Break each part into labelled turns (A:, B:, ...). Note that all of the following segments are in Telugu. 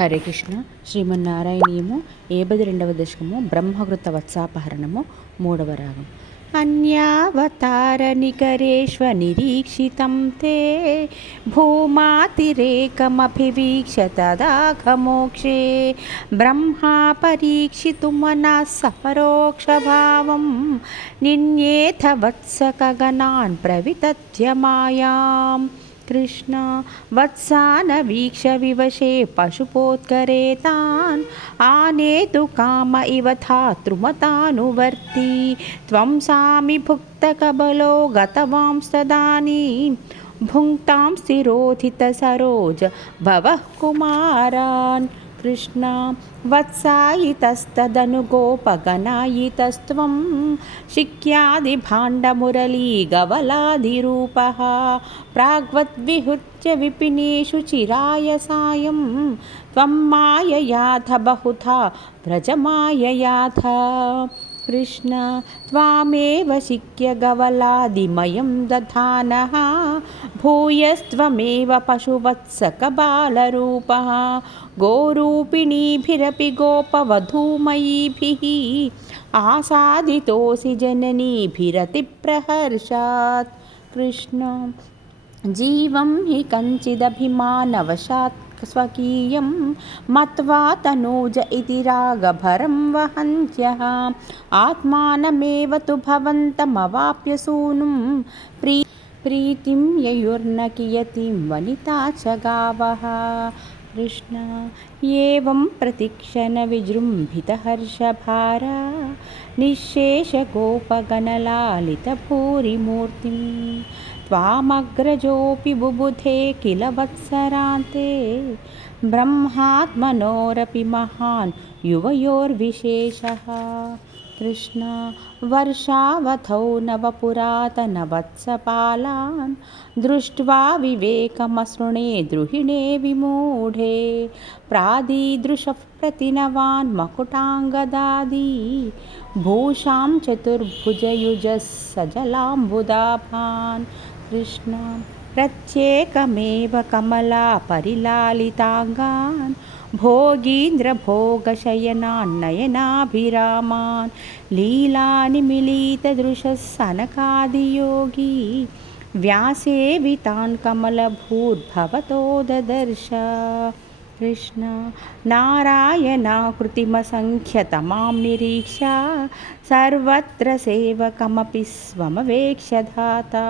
A: హరే కృష్ణ. శ్రీమన్నారాయణీయము ఏబది రెండవ దశకము బ్రహ్మకృత వత్సాపహరణము మూడవ రాగం. అన్యావతార నికరేష్వ నిరీక్షితం తే భూమాతిరేకమభివీక్ష తదాఘమోక్షే బ్రహ్మా పరీక్షితు మనస్సపరోక్షభావం నిన్యేథ వత్సకగణాన్ ప్రవితత్య कृष्ण वत्सानवीक्ष विवशे पशुपोत्करे तान्। आनेतु काम इव धातृमतानुवर्ती। त्वं सामि भुक्तकबलो गतवांस्तदानीं भुङ्क्तां स्थिरोधितसरोज भवः कुमारान्। కృష్ణ వత్సాయితస్తదను గోపగణాయితస్త్వం శిక్యాది భాండమురళీ గవలాదిరూప ప్రాగ్వద్విహృత్య విపినేషు చిరాయ సాయం త్వం మాయయాథ బహుధా వ్రజమాయయాథ कृष्ण त्वामेव शिक्यगवलादिमयं दधानः भूयस्त्वमेव पशुवत्सकबालरूपः गोरूपिणीभिरपि गोपवधूमयीभिः आसादितोऽसि जननीभिरतिप्रहर्षात् कृष्ण जीवं हि कञ्चिदभिमानवशात् स्वकीयं मत्वा तनूज इति रागभरं वहन्त्यः। आत्मानमेव तु भवन्तमवाप्य सूनुं। प्री, प्रीतिं ययुर्न कियतीं वनिता च गावः। कृष्ण, एवं प्रतिक्षणविजृम्भितहर्षभारा निःशेषगोपगणलालितभूरिमूर्तिं त्वामग्रजोऽपि बुबुधे किल वत्सरान्ते? ब्रह्मात्मनोरपि महान् युवयोर्विशेषः। कृष्ण, वर्षावधौ नवपुरातनवत्सपालान् दृष्ट्वा विवेकमसृणे द्रुहिणे विमूढे। प्रादीदृशः प्रतिनवान् मकुटाङ्गदादि, भूषां चतुर्भुजयुजः सजलाम्बुदाभान् कृष्ण प्रत्येकमेव कमला परिलालिताङ्गान् भोगीन्द्रभोगशयनान्नयनाभिरामान् लीलानिमिलितदृशः सनकादियोगी व्यासेवितान् कमलभूद्भवतो ददर्श कृष्ण। नारायणाकृतिमसङ्ख्यतमां निरीक्षा। सर्वत्र सेवकमपि स्वमवेक्ष्य धाता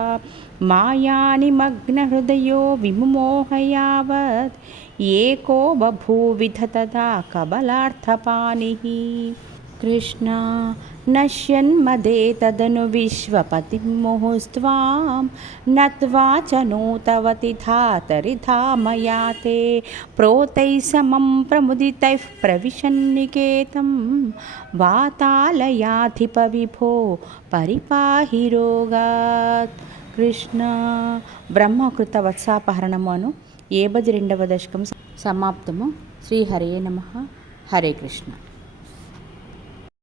A: मायानिमग्नहृदयो विमुमोहयावत् एको बभूविध तदा कबलार्थपानिः కృష్ణ నశ్యన్మదే తదను విశ్వపతిం ముహుస్వాం నత్వా చ నూతవతి ధాతరి ధామయా తే ప్రోతైः సమం ప్రముదితైః ప్రవిశన్నికేతం వాతాలయాధిప విభో పరిపాహి రోగాత్ కృష్ణ బ్రహ్మకృత వత్సాపహరణమును ఏబది రెండవ దశకం సమాప్తము శ్రీహరే నమ హరే కృష్ణ